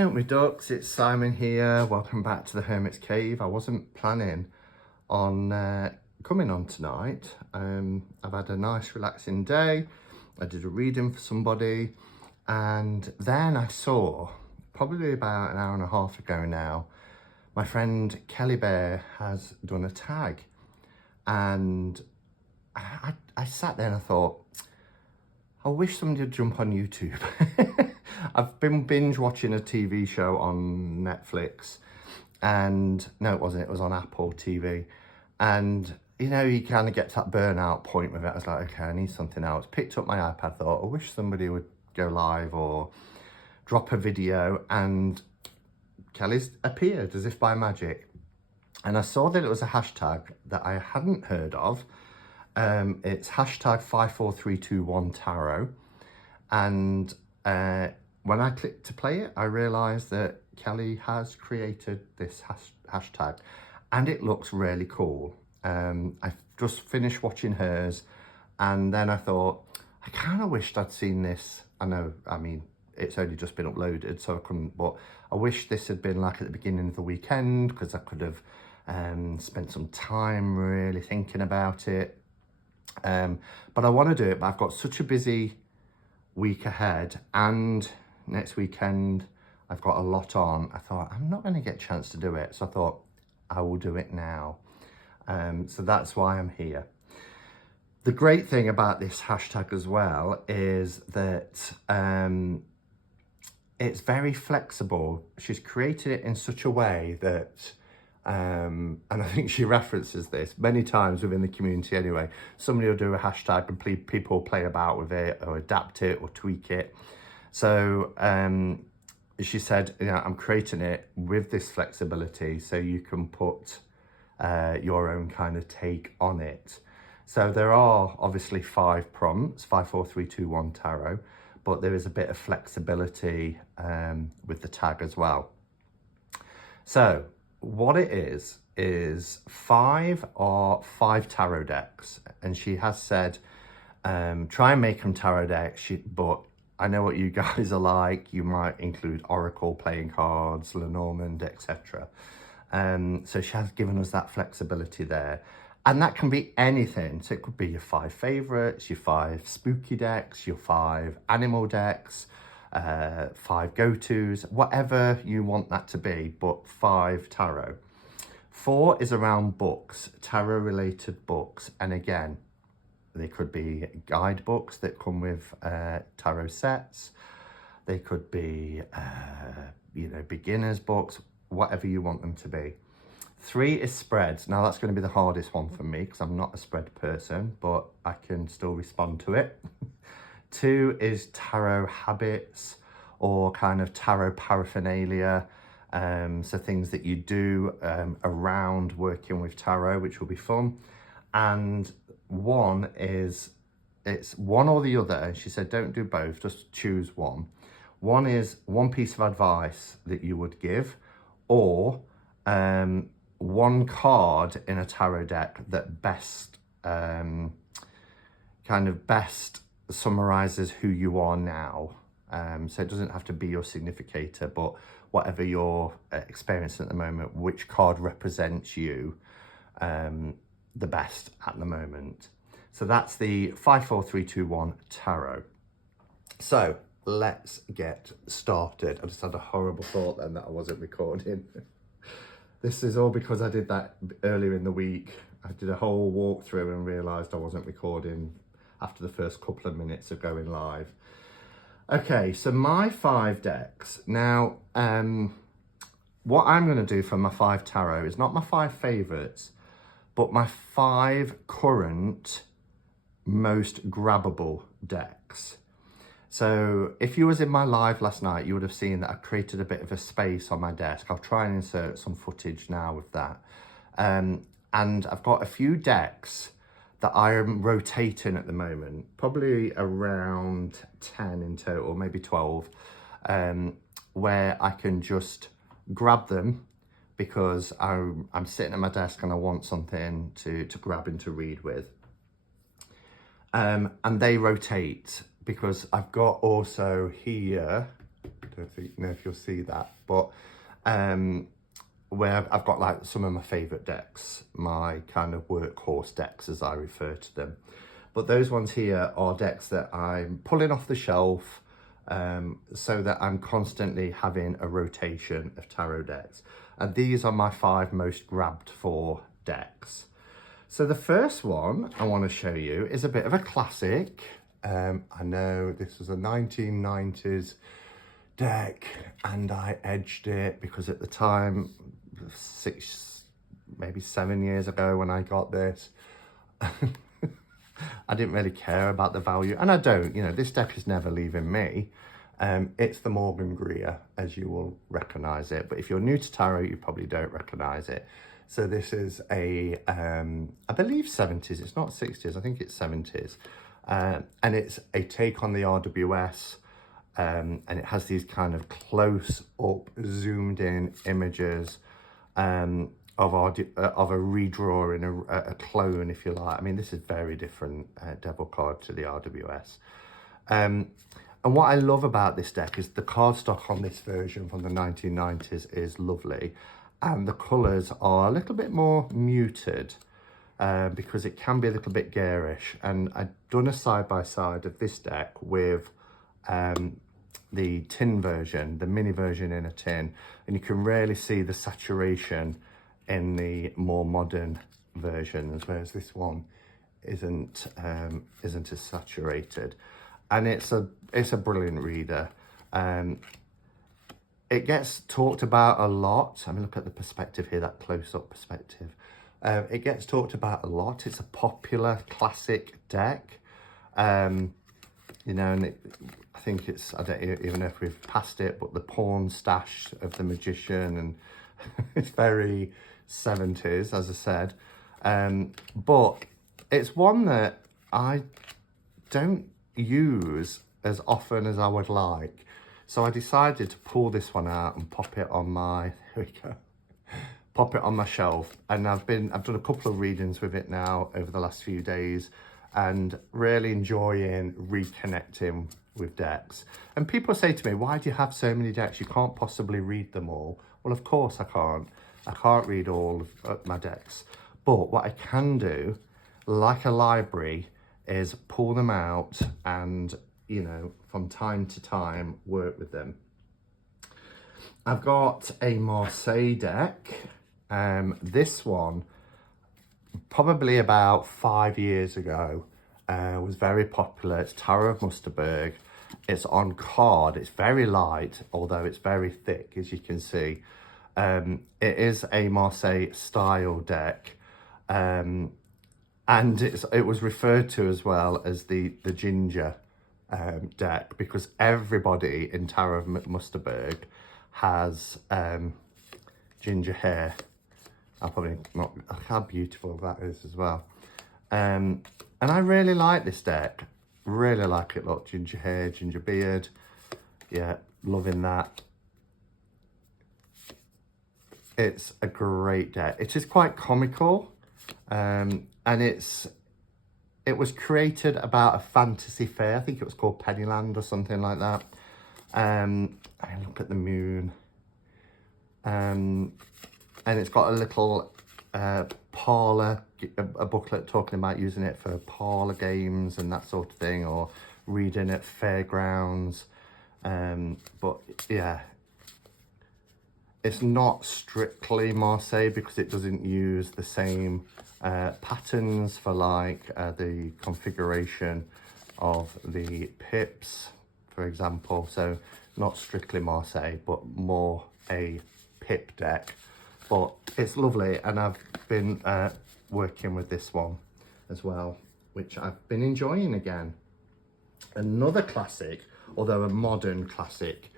Help me ducks, it's Simon here. Welcome back to the Hermit's Cave. I wasn't planning on coming on tonight. I've had a nice relaxing day. I did a reading for somebody and then I saw, probably about an hour and a half ago now, my friend Kelly Bear has done a tag, and I sat there and I thought, I wish somebody would jump on YouTube. I've been binge watching a TV show on Netflix, and no, it wasn't, it was on Apple TV. And you know, you kind of get to that burnout point with it. I was like, okay, I need something else. Picked up my iPad, thought, I wish somebody would go live or drop a video, and Kelly's appeared as if by magic. And I saw that it was a hashtag that I hadn't heard of. It's hashtag 54321tarot, and when I clicked to play it, I realised that Kelly has created this hashtag, and it looks really cool. I've just finished watching hers, and then I thought, I kind of wished I'd seen this. I mean, it's only just been uploaded, so I couldn't, but I wish this had been like at the beginning of the weekend, because I could have spent some time really thinking about it. But I want to do it, but I've got such a busy week ahead, and next weekend I've got a lot on. I thought, I'm not going to get a chance to do it, so I thought I will do it now. So that's why I'm here. The great thing about this hashtag as well is that it's very flexible. She's created it in such a way that and I think she references this many times within the community anyway. Somebody will do a hashtag and people play about with it or adapt it or tweak it. So she said, you know, I'm creating it with this flexibility so you can put your own kind of take on it. So there are obviously 5 prompts, 5, 4, 3, 2, 1 tarot, but there is a bit of flexibility with the tag as well. So what it is 5 tarot decks, and she has said try and make them tarot decks, but I know what you guys are like. You might include oracle playing cards, Lenormand, etc. So she has given us that flexibility there, and that can be anything. So it could be your 5 favorites, your 5 spooky decks, your 5 animal decks, 5 go-tos, whatever you want that to be, but 5 tarot. 4 is around books, tarot related books, and again, they could be guidebooks that come with tarot sets. They could be you know, beginners books, whatever you want them to be. 3 is spreads. Now that's going to be the hardest one for me because I'm not a spread person, but I can still respond to it. 2 is tarot habits, or kind of tarot paraphernalia, so things that you do around working with tarot, which will be fun. And 1 is, it's one or the other, and she said don't do both, just choose one. 1 is one piece of advice that you would give, or 1 card in a tarot deck that best best summarizes who you are now. So it doesn't have to be your significator, but whatever you're experiencing at the moment, which card represents you the best at the moment. So that's the 5, 4, 3, 2, 1 tarot. So let's get started. I just had a horrible thought then that I wasn't recording. This is all because I did that earlier in the week. I did a whole walkthrough and realised I wasn't recording after the first couple of minutes of going live. Okay, so my 5 decks. Now, what I'm going to do for my 5 tarot is not my 5 favourites, but my 5 current most grabbable decks. So if you was in my live last night, you would have seen that I created a bit of a space on my desk. I'll try and insert some footage now with that. And I've got a few decks that I am rotating at the moment, probably around 10 in total, maybe 12, where I can just grab them because I'm sitting at my desk and I want something to grab and to read with. And they rotate because I've got also here, don't know if you'll see that, but where I've got like some of my favourite decks, my kind of workhorse decks as I refer to them. But those ones here are decks that I'm pulling off the shelf so that I'm constantly having a rotation of tarot decks. And these are my 5 most grabbed for decks. So the first one I want to show you is a bit of a classic. I know this was a 1990s deck and I edged it because at the time, 6, maybe 7 years ago when I got this, I didn't really care about the value, and I don't, you know, this deck is never leaving me. It's the Morgan Greer, as you will recognise it, but if you're new to tarot, you probably don't recognise it. So this is a, I believe 70s, it's not 60s, I think it's 70s. And it's a take on the RWS, and it has these kind of close up, zoomed in images of a redrawing, a clone, if you like. I mean, this is very different devil card to the RWS. And what I love about this deck is the cardstock on this version from the 1990s is lovely. And the colours are a little bit more muted because it can be a little bit garish. And I've done a side-by-side of this deck with the tin version, the mini version in a tin. And you can really see the saturation in the more modern versions, whereas this one isn't as saturated. And it's a brilliant reader. It gets talked about a lot. I mean, look at the perspective here, that close-up perspective. It gets talked about a lot. It's a popular classic deck. You know, and I think it's, I don't even know if we've passed it, but the pawn stash of the magician, and it's very 70s, as I said. But it's one that I don't use as often as I would like. So I decided to pull this one out and pop it on my, here we go, pop it on my shelf. And I've done a couple of readings with it now over the last few days and really enjoying reconnecting with decks. And people say to me, why do you have so many decks? You can't possibly read them all. Well, of course I can't. I can't read all of my decks. But what I can do, like a library, is pull them out and, you know, from time to time, work with them. I've got a Marseille deck. This one, probably about 5 years ago, was very popular. It's Tarot of Musterberg. It's on card. It's very light, although it's very thick, as you can see. It is a Marseille style deck. And it was referred to as well as the ginger deck, because everybody in Tarot of Musterberg has ginger hair. I'll probably not, look how beautiful that is as well. And I really like this deck. Really like it. Look, ginger hair, ginger beard. Yeah, loving that. It's a great deck. It is quite comical. And it was created about a fantasy fair. I think it was called Pennyland or something like that. I look at the moon. And it's got a little parlour, a booklet talking about using it for parlour games and that sort of thing, or reading at fairgrounds. But yeah, it's not strictly Marseille because it doesn't use the same patterns for like the configuration of the pips, for example. So not strictly Marseille, but more a pip deck. But it's lovely, and I've been working with this one as well, which I've been enjoying again. Another classic, although a modern classic,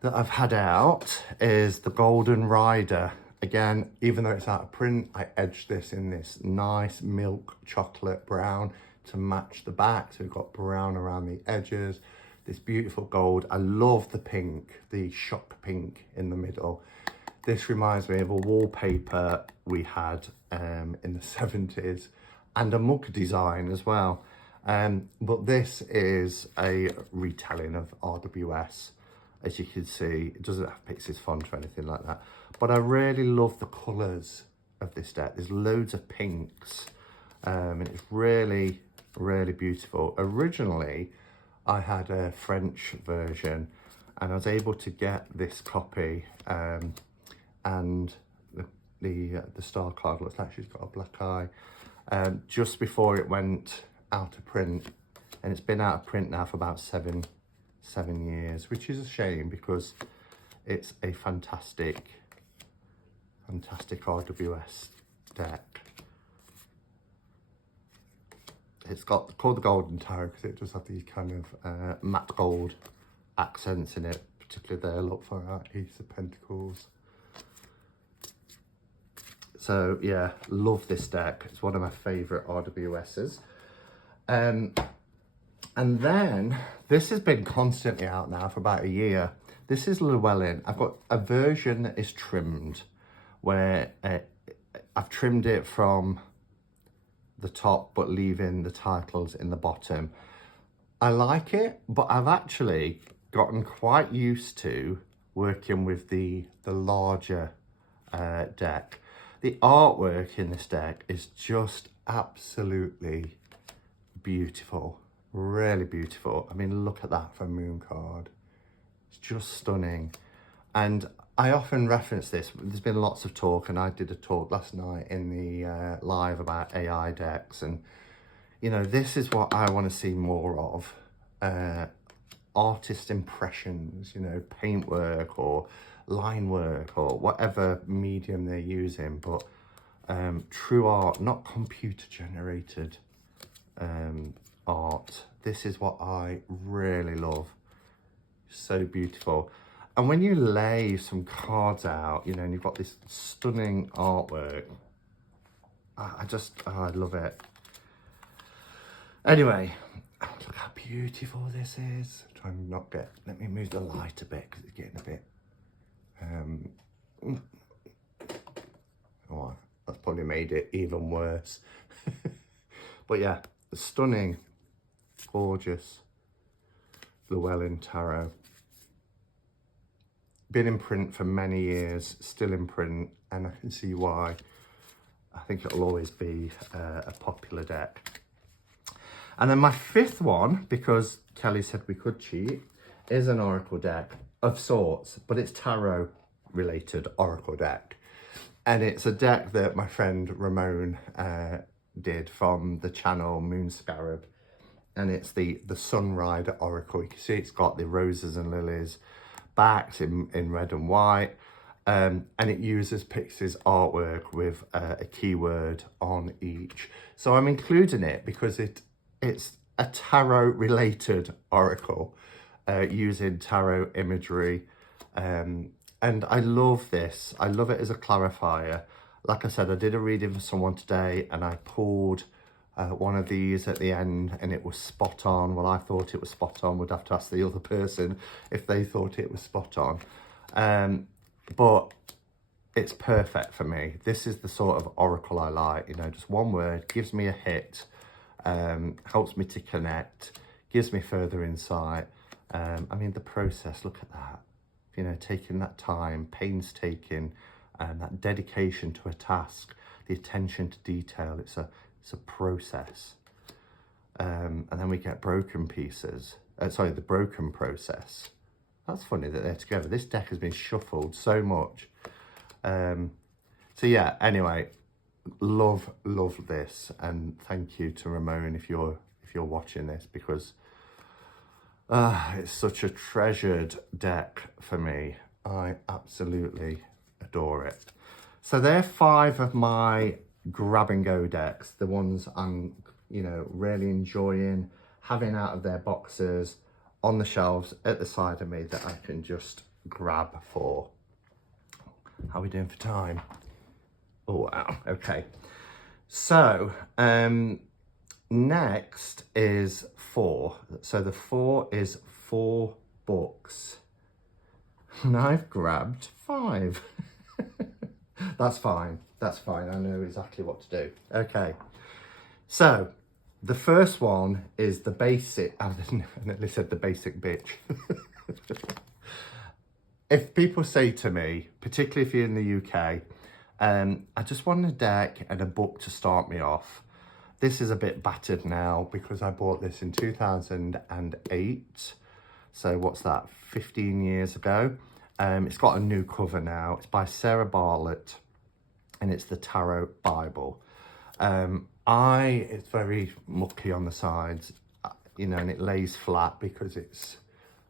that I've had out is the Golden Rider. Again, even though it's out of print, I edged this in this nice milk chocolate brown to match the back. So we've got brown around the edges, this beautiful gold. I love the pink, the shock pink in the middle. This reminds me of a wallpaper we had in the 70s and a mug design as well. But this is a retelling of RWS. As you can see, it doesn't have Pixies font or anything like that. But I really love the colours of this deck. There's loads of pinks. And it's really, really beautiful. Originally, I had a French version and I was able to get this copy and the star card looks like she's got a black eye just before it went out of print, and it's been out of print now for about seven years, which is a shame because it's a fantastic RWS deck. It's called the Golden Tarot because it does have these kind of matte gold accents in it, particularly there. Look for that Ace of Pentacles. So yeah, love this deck. It's one of my favourite RWSs. And then this has been constantly out now for about a year. This is Llewellyn. I've got a version that is trimmed where I've trimmed it from the top but leaving the titles in the bottom. I like it, but I've actually gotten quite used to working with the larger deck. The artwork in this deck is just absolutely beautiful, really beautiful. I mean, look at that for Moon card. It's just stunning. And I often reference this. There's been lots of talk, and I did a talk last night in the live about AI decks. And, you know, this is what I want to see more of. Artist impressions, you know, paintwork or line work or whatever medium they're using, but true art, not computer generated art. This is what I really love. So beautiful. And when you lay some cards out, you know, and you've got this stunning artwork, I love it. Anyway, look how beautiful this is. Try and not get, let me move the light a bit because it's getting a bit, oh, that's probably made it even worse. But yeah, stunning, gorgeous Llewellyn Tarot. Been in print for many years, still in print, and I can see why. I think it'll always be a popular deck. And then my fifth one, because Kelly said we could cheat, is an Oracle deck of sorts, but it's tarot related Oracle deck. And it's a deck that my friend Ramon did from the channel Moon Scarab. And it's the Sunrider Oracle. You can see it's got the roses and lilies backed in red and white. And it uses Pixies artwork with a keyword on each. So I'm including it because it's a tarot related oracle using tarot imagery. And I love this. I love it as a clarifier. Like I said, I did a reading for someone today and I pulled one of these at the end and it was spot on. Well, I thought it was spot on. Would have to ask the other person if they thought it was spot on. But it's perfect for me. This is the sort of oracle I like, you know, just one word, gives me a hit, helps me to connect, gives me further insight. I mean, the process, look at that, you know, taking that time, painstaking, and that dedication to a task, the attention to detail, it's a process. And then we get broken pieces, the broken process. That's funny that they're together. This deck has been shuffled so much. So yeah, anyway, love this, and thank you to Ramon if you're watching this, because it's such a treasured deck for me. I absolutely adore it. So they're 5 of my grab and go decks, the ones I'm, you know, really enjoying having out of their boxes on the shelves at the side of me that I can just grab for. How are we doing for time? Oh, wow, okay. So, next is 4. So the 4 is 4 books. And I've grabbed 5. That's fine, I know exactly what to do. Okay, so the first one is the basic, I nearly said the basic bitch. if people say to me, particularly if you're in the UK, I just want a deck and a book to start me off. This is a bit battered now because I bought this in 2008. So what's that, 15 years ago? It's got a new cover now. It's by Sarah Bartlett and it's the Tarot Bible. It's very mucky on the sides, you know, and it lays flat because it's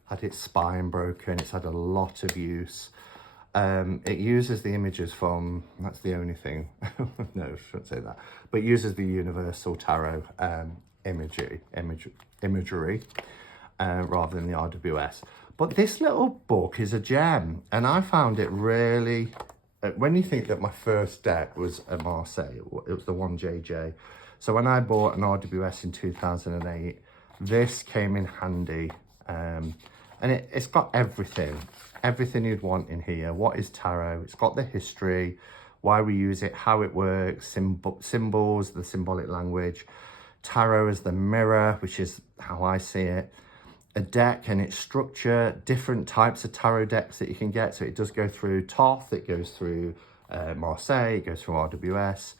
had its spine broken. It's had a lot of use. It uses the images from, that's the only thing, no, I shouldn't say that, but it uses the Universal Tarot imagery rather than the RWS. But this little book is a gem, and I found it really, when you think that my first deck was a Marseille, it was the 1JJ. So when I bought an RWS in 2008, this came in handy. And it's got everything you'd want in here. What is tarot? It's got the history, why we use it, how it works, symbols, the symbolic language, tarot as the mirror, which is how I see it, a deck and its structure, different types of tarot decks that you can get. So it does go through Toth, it goes through Marseille, it goes through RWS.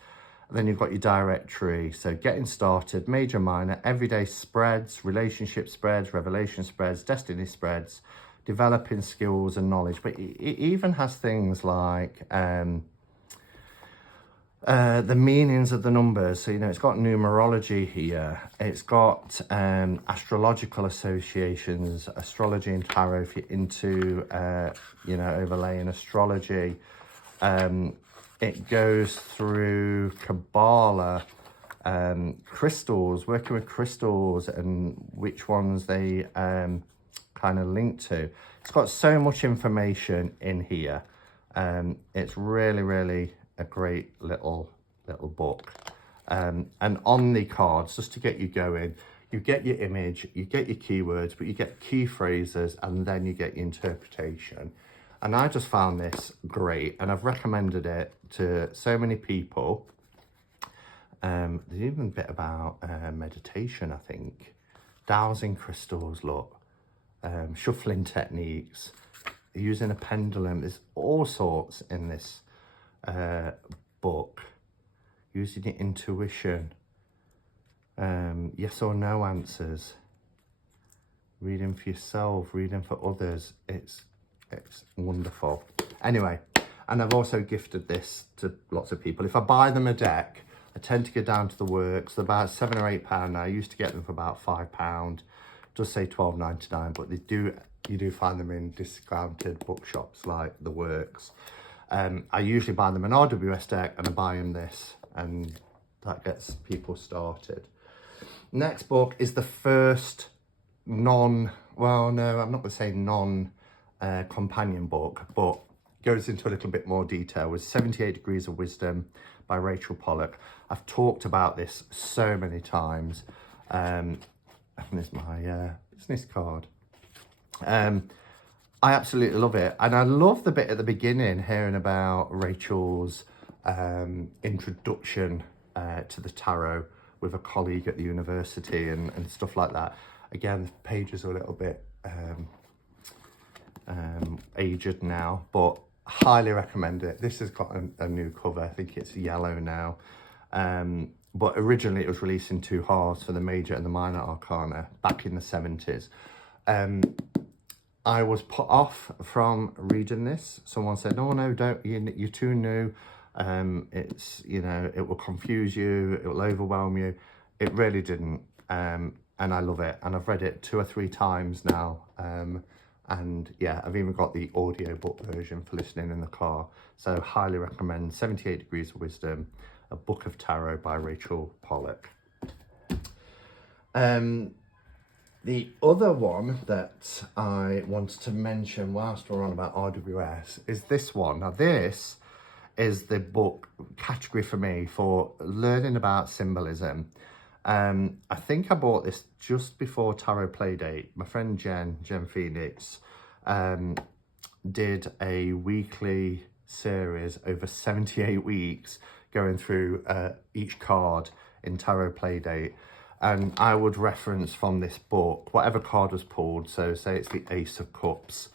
And then you've got your directory. So getting started, major, minor, everyday spreads, relationship spreads, revelation spreads, destiny spreads, developing skills and knowledge. But it even has things like the meanings of the numbers. So, you know, it's got numerology here. It's got astrological associations, astrology and tarot if you're into, you know, overlaying astrology. It goes through Kabbalah, crystals, working with crystals and which ones they kind of link to. It's got so much information in here. It's really, really a great little book. And on the cards, just to get you going, you get your image, you get your keywords, but you get key phrases, and then you get your interpretation. And I just found this great, and I've recommended it to so many people. There's even a bit about meditation, I think. Dowsing crystals, look. Shuffling techniques. Using a pendulum. There's all sorts in this book. Using your intuition. Yes or no answers. Reading for yourself, reading for others. It's wonderful. Anyway, and I've also gifted this to lots of people. If I buy them a deck, I tend to go down to the works. They're about £7 or £8 now. I used to get them for about £5. Just say £12.99, but you do find them in discounted bookshops like the works. I usually buy them an RWS deck and I buy them this, and that gets people started. Next book is the first I'm not going to say companion book, but goes into a little bit more detail, with 78 Degrees of Wisdom by Rachel Pollack. I've talked about this so many times. And there's my business card. I absolutely love it. And I love the bit at the beginning, hearing about Rachel's introduction to the tarot with a colleague at the university and stuff like that. Again, the pages are a little bit aged now, but highly recommend it. This has got a new cover. I think it's yellow now. But originally it was released in two halves for the major and the minor arcana back in the 70s. I was put off from reading this. Someone said, no, don't, you're too new. It's, you know, it will confuse you, it will overwhelm you. It really didn't. And I love it. And I've read it 2 or 3 times now. And yeah, I've even got the audiobook version for listening in the car. So highly recommend 78 Degrees of Wisdom, a book of tarot by Rachel Pollack. The other one that I wanted to mention whilst we're on about RWS is this one. Now this is the book category for me for learning about symbolism. I think I bought this just before Tarot Playdate. My friend Jen Phoenix did a weekly series over 78 weeks going through each card in Tarot Playdate. And I would reference from this book, whatever card was pulled. So say it's the Ace of Cups.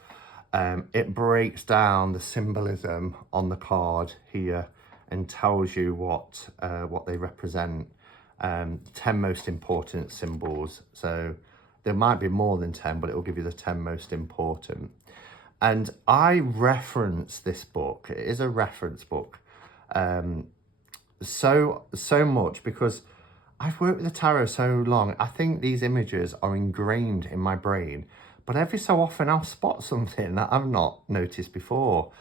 It breaks down the symbolism on the card here and tells you what they represent. 10 most important symbols. So there might be more than 10, but it will give you the 10 most important. And I reference this book. It is a reference book. So much because I've worked with the tarot so long. I think these images are ingrained in my brain, but every so often I'll spot something that I've not noticed before.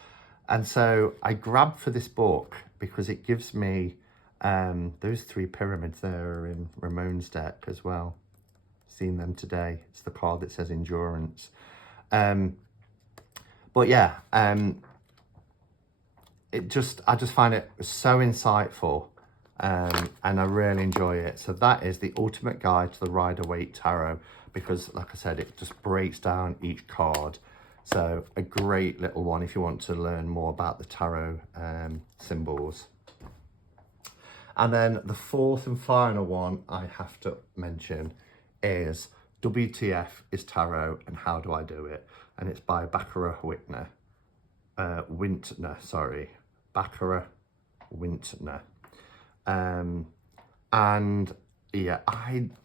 And so I grabbed for this book because it gives me those 3 pyramids there are in Ramon's deck as well. Seen them today. It's the card that says endurance. But yeah, I just find it so insightful, and I really enjoy it. So that is the ultimate guide to the Rider-Waite Tarot, because like I said, it just breaks down each card. So a great little one if you want to learn more about the tarot symbols. And then the 4th and final one I have to mention is WTF is Tarot and How Do I Do It? And it's by Barbara Wintner. Barbara Wintner. And yeah,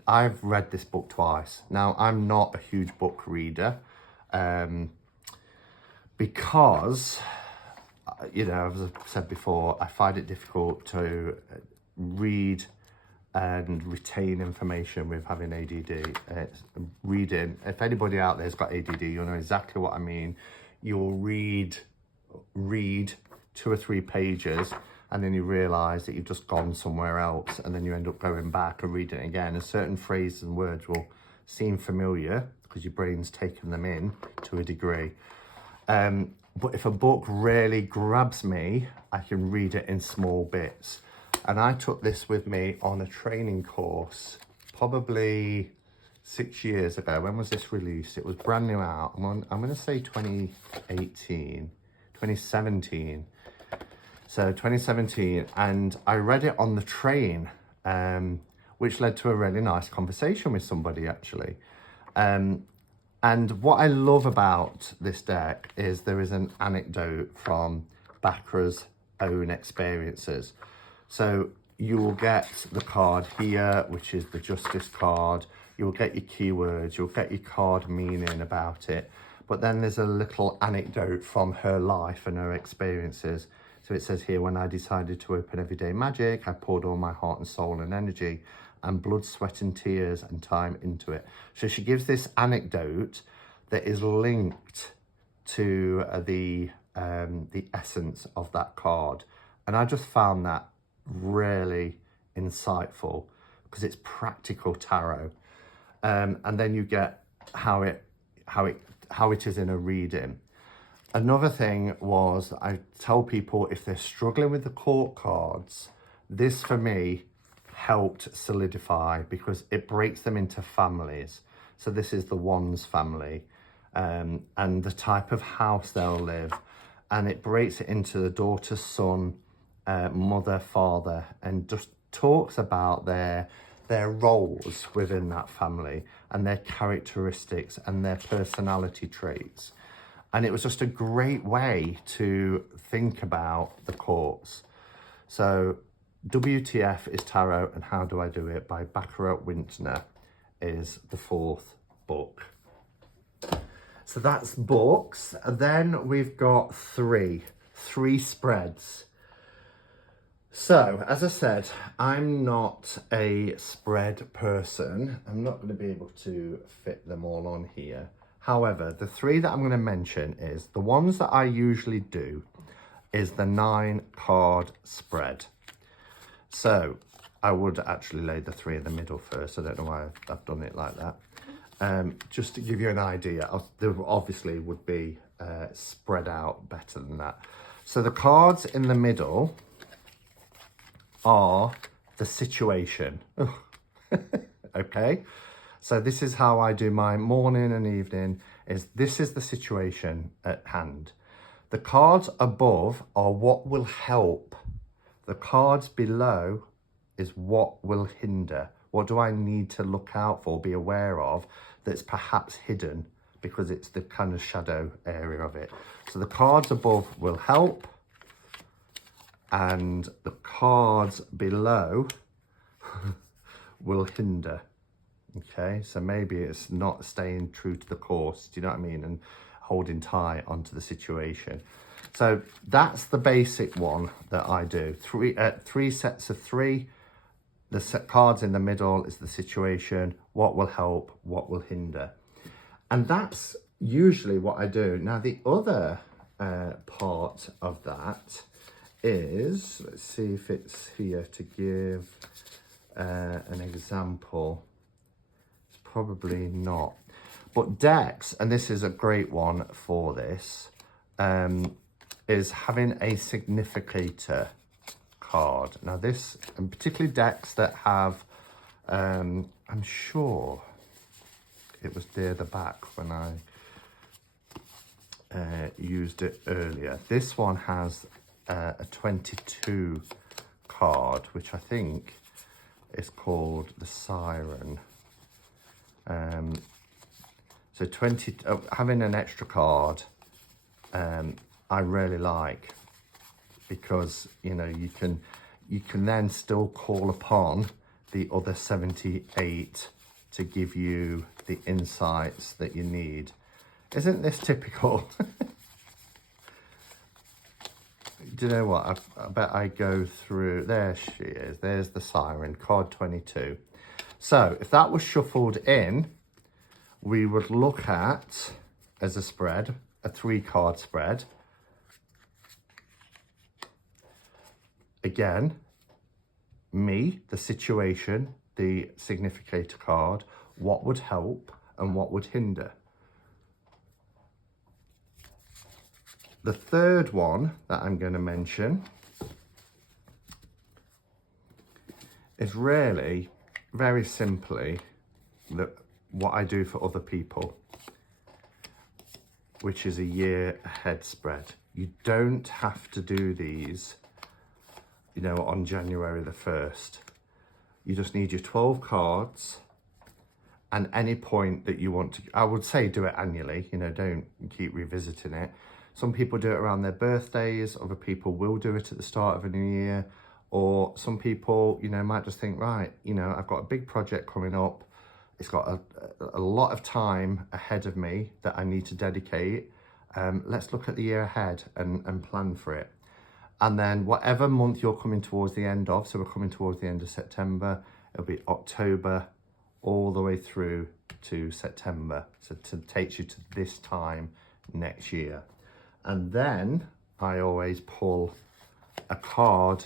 I've read this book twice. Now, I'm not a huge book reader, because, you know, as I've said before, I find it difficult to read and retain information with having ADD. Reading, if anybody out there's got ADD, you'll know exactly what I mean. You'll read 2 or 3 pages and then you realise that you've just gone somewhere else, and then you end up going back and reading it again, and certain phrases and words will seem familiar because your brain's taken them in to a degree. But if a book really grabs me, I can read it in small bits. And I took this with me on a training course probably 6 years ago. When was this released? It was brand new out. I'm going to say 2017. So 2017, and I read it on the train, which led to a really nice conversation with somebody actually. And what I love about this deck is there is an anecdote from Barbara's own experiences. So you will get the card here, which is the Justice card. You'll get your keywords, you'll get your card meaning about it. But then there's a little anecdote from her life and her experiences. So it says here, when I decided to open Everyday Magic, I poured all my heart and soul and energy and blood, sweat and tears and time into it. So she gives this anecdote that is linked to the essence of that card. And I just found that really insightful because it's practical tarot. And then you get how it is in a reading. Another thing was, I tell people if they're struggling with the court cards, this for me helped solidify because it breaks them into families. So this is the Wands family, and the type of house they'll live, and it breaks it into the daughter, son, mother, father, and just talks about their roles within that family and their characteristics and their personality traits. And it was just a great way to think about the courts. So WTF is Tarot and How Do I Do It by Barbara Wintner is the 4th book. So that's books. Then we've got three spreads. So, as I said, I'm not a spread person. I'm not going to be able to fit them all on here. However, the 3 that I'm going to mention is the ones that I usually do is the 9 card spread. So, I would actually lay the 3 in the middle first. I don't know why I've done it like that. Just to give you an idea, there obviously would be spread out better than that. So, the cards in the middle are the situation. Okay, so this is how I do my morning and evening, is this is the situation at hand. The cards above are what will help. The cards below is what will hinder. What do I need to look out for, be aware of, that's perhaps hidden because it's the kind of shadow area of it. So the cards above will help, and the cards below will hinder. Okay, so maybe it's not staying true to the course, do you know what I mean, and holding tight onto the situation. So that's the basic one that I do. Three sets of three. The cards in the middle is the situation, what will help, what will hinder. And that's usually what I do. Now, the other part of that is, let's see if it's here to give an example. It's probably not. But decks, and this is a great one for this, is having a significator card. Now this, and particularly decks that have, I'm sure it was near the back when I used it earlier. This one has a 22 card, which I think is called the Siren. So having an extra card, I really like, because you know you can then still call upon the other 78 to give you the insights that you need. Isn't this typical? Do you know what? I bet I go through. There she is. There's the Siren, card 22. So if that was shuffled in, we would look at, as a spread, a 3-card spread. Again, me, the situation, the significator card, what would help and what would hinder. The third one that I'm going to mention is really, very simply, what I do for other people, which is a year ahead spread. You don't have to do these, you know, on January the 1st. You just need your 12 cards, and any point that you want to, I would say do it annually, you know, don't keep revisiting it. Some people do it around their birthdays, other people will do it at the start of a new year, or some people, you know, might just think, right, you know, I've got a big project coming up, it's got a lot of time ahead of me that I need to dedicate. Let's look at the year ahead and plan for it. And then whatever month you're coming towards the end of, so we're coming towards the end of September, it'll be October all the way through to September. So it takes you to this time next year. And then I always pull a card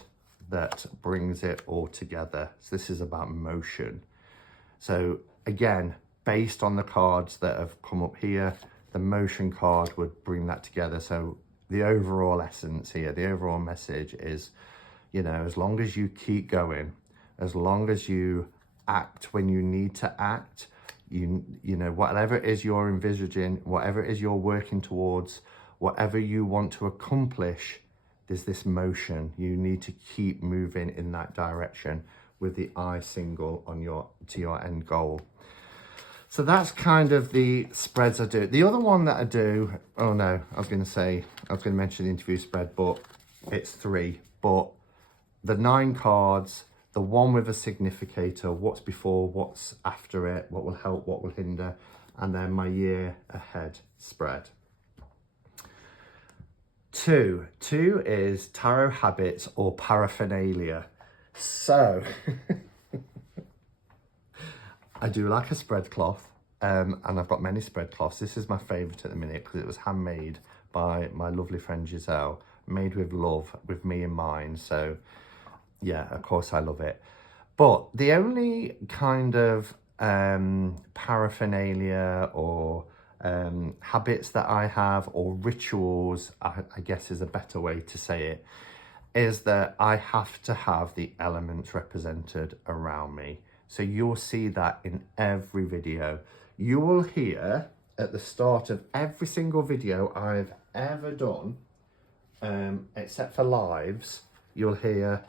that brings it all together. So this is about motion. So again, based on the cards that have come up here, the motion card would bring that together. So the overall essence here, the overall message is, you know, as long as you keep going, as long as you act when you need to act, you know, whatever it is you're envisaging, whatever it is you're working towards, whatever you want to accomplish, there's this motion. You need to keep moving in that direction with the eye single on to your end goal. So that's kind of the spreads I do. The other one that I do, oh no, I was going to mention the interview spread, but it's 3. But the 9 cards, the one with a significator, what's before, what's after it, what will help, what will hinder, and then my year ahead spread. 2 is tarot habits or paraphernalia. So I do like a spread cloth, and I've got many spread cloths. This is my favourite at the minute because it was handmade by my lovely friend Giselle, made with love, with me in mind. So yeah, of course I love it. But the only kind of paraphernalia or habits that I have, or rituals, I guess is a better way to say it, is that I have to have the elements represented around me. So you'll see that in every video. You will hear at the start of every single video I've ever done, except for lives, you'll hear,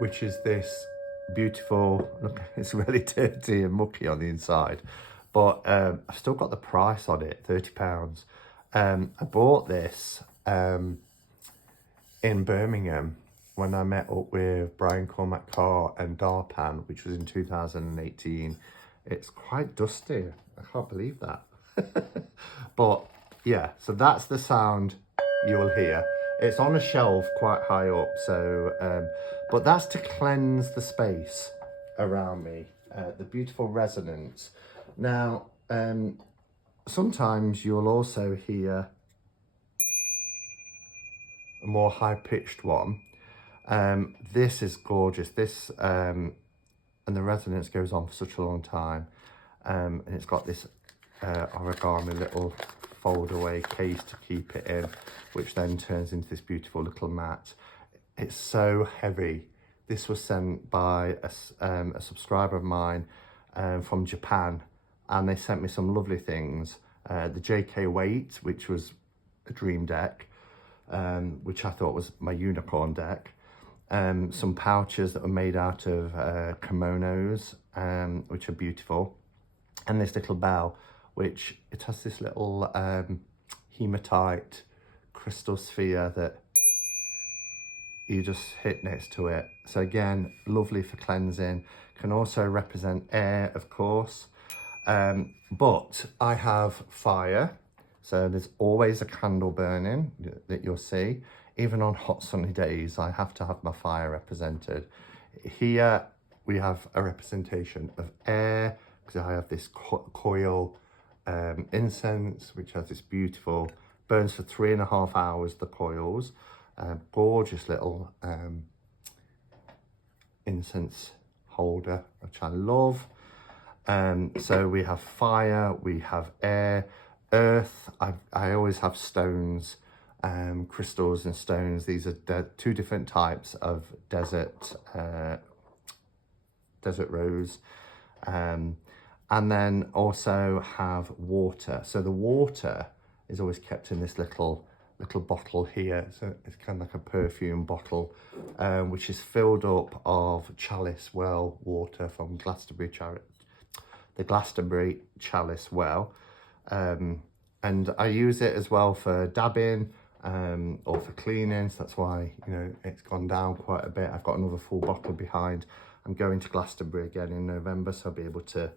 which is this beautiful. Look, it's really dirty and mucky on the inside, but I've still got the price on it, £30. I bought this in Birmingham when I met up with Brian Cormac Carr and Darpan, which was in 2018. It's quite dusty. I can't believe that. But yeah, so that's the sound you'll hear. It's on a shelf quite high up, so but that's to cleanse the space around me, the beautiful resonance. Now, sometimes you'll also hear a more high-pitched one. This is gorgeous. This and the resonance goes on for such a long time, and it's got this origami little fold-away case to keep it in, which then turns into this beautiful little mat. It's so heavy. This was sent by a subscriber of mine from Japan, and they sent me some lovely things. The JK Weight, which was a dream deck, which I thought was my unicorn deck. Some pouches that were made out of kimonos, which are beautiful. And this little bell, which it has this little hematite crystal sphere that you just hit next to it. So again, lovely for cleansing. Can also represent air, of course. But I have fire. So there's always a candle burning that you'll see. Even on hot sunny days, I have to have my fire represented. Here we have a representation of air, because I have this coil incense, which has this beautiful, burns for 3.5 hours, the coils. Gorgeous little incense holder, which I love. So we have fire, we have air, earth. I always have stones, crystals and stones. These are two different types of desert rose. And then also have water. So the water is always kept in this little bottle here. So it's kind of like a perfume bottle, which is filled up of chalice well water from the Glastonbury chalice well. And I use it as well for dabbing or for cleaning. So that's why, you know, it's gone down quite a bit. I've got another full bottle behind. I'm going to Glastonbury again in November, so I'll be able to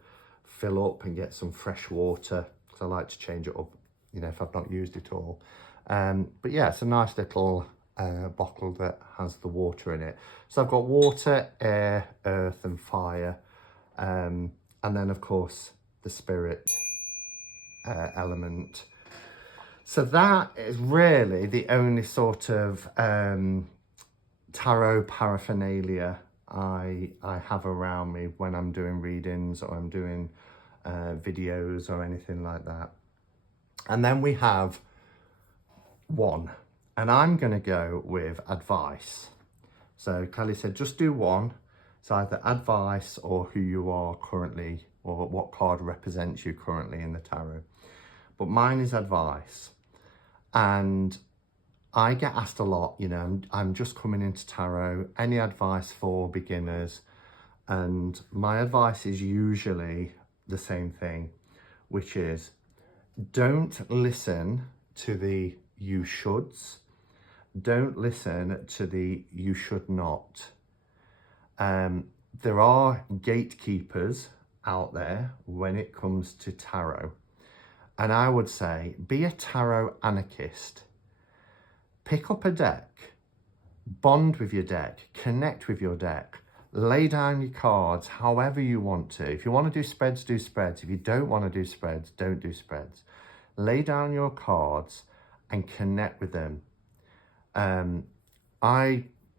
fill up and get some fresh water, because I like to change it up, you know, if I've not used it all. But yeah, it's a nice little bottle that has the water in it. So I've got water, air, earth and fire. And then of course the spirit element. So that is really the only sort of tarot paraphernalia I have around me when I'm doing readings or I'm doing videos or anything like that. And then we have one, and I'm going to go with advice. So Kelly said just do one. It's either advice or who you are currently, or what card represents you currently in the tarot. But mine is advice. And I get asked a lot, you know, I'm just coming into tarot, any advice for beginners? And my advice is usually the same thing, which is don't listen to the you shoulds. Don't listen to the you should not. There are gatekeepers out there when it comes to tarot. And I would say, be a tarot anarchist. Pick up a deck, bond with your deck, connect with your deck, lay down your cards however you want to. If you want to do spreads, do spreads. If you don't want to do spreads, don't do spreads. Lay down your cards and connect with them.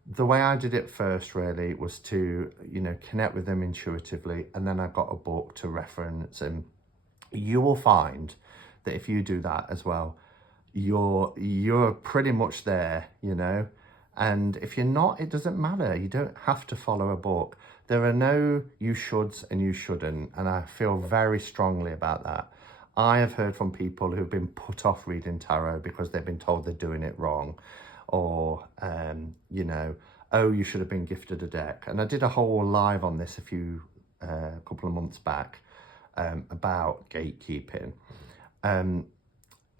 The way I did it first really was to, you know, connect with them intuitively, and then I got a book to reference, and you will find that if you do that as well, you're pretty much there, you know. And if you're not, it doesn't matter. You don't have to follow a book. There are no you shoulds and you shouldn't, and I feel very strongly about that. I have heard from people who've been put off reading tarot because they've been told they're doing it wrong, or you know, oh, you should have been gifted a deck. And I did a whole live on this couple of months back about gatekeeping. And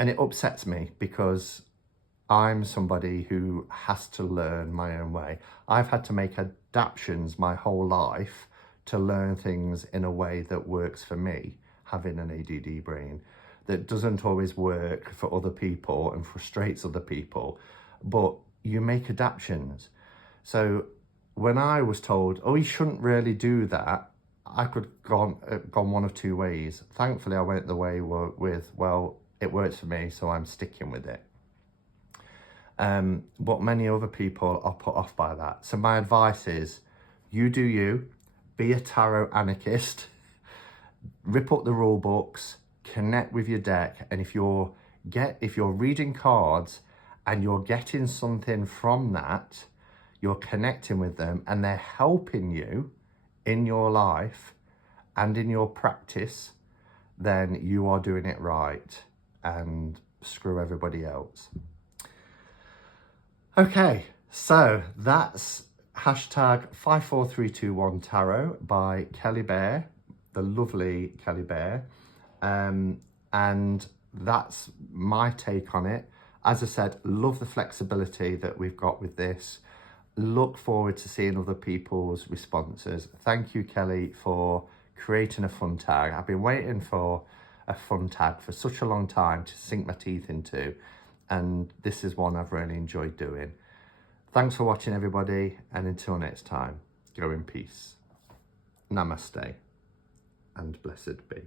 it upsets me because I'm somebody who has to learn my own way. I've had to make adaptations my whole life to learn things in a way that works for me, having an ADD brain, that doesn't always work for other people and frustrates other people, but you make adaptations. So when I was told, oh, you shouldn't really do that, I could have gone one of two ways. Thankfully, I went the way with, well, it works for me, so I'm sticking with it. But many other people are put off by that. So my advice is, you do you, be a tarot anarchist, rip up the rule books, connect with your deck, and if you're reading cards and you're getting something from that, you're connecting with them and they're helping you in your life and in your practice, then you are doing it right, and screw everybody else. Okay, so that's hashtag 54321tarot by Kelly Bear, the lovely Kelly Bear. And that's my take on it. As I said, love the flexibility that we've got with this. Look forward to seeing other people's responses. Thank you, Kelly, for creating a fun tag. I've been waiting for a fun tag for such a long time to sink my teeth into, and this is one I've really enjoyed doing. Thanks for watching, everybody, and until next time, go in peace. Namaste, and blessed be.